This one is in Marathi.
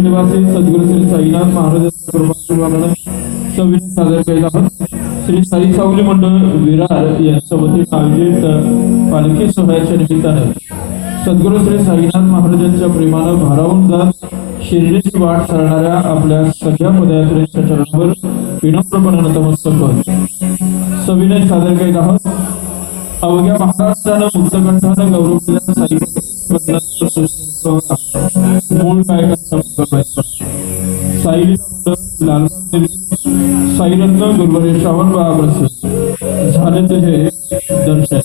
निवासी सद्गुरू श्री साईनाथ महाराजांच्या कृपाने सविनय सादर केला श्री साई सावली मंडळ विरार यांच्या वतीने आयोजित पालखी सोहळ्याच्या निमित्ताने सद्गुरू श्री साईनाथ महाराजांच्या प्रेमानं भारावून जात शिर्डीची वाट चालणाऱ्या आपल्या सगळ्या पदयात्रेच्या चरणावर विनम्रपणे नतमस्तक सविनय सादर करीत आहोत. अवघ्या महाराष्ट्रानं मुक्तकंठानं गौरवलेल्या साई मूळ गायकांचा साईलीला मंडळ लालबाग दिल्ली साईरत्न गुरुवारी श्रावण बाबा झाले तुझे दर्शन.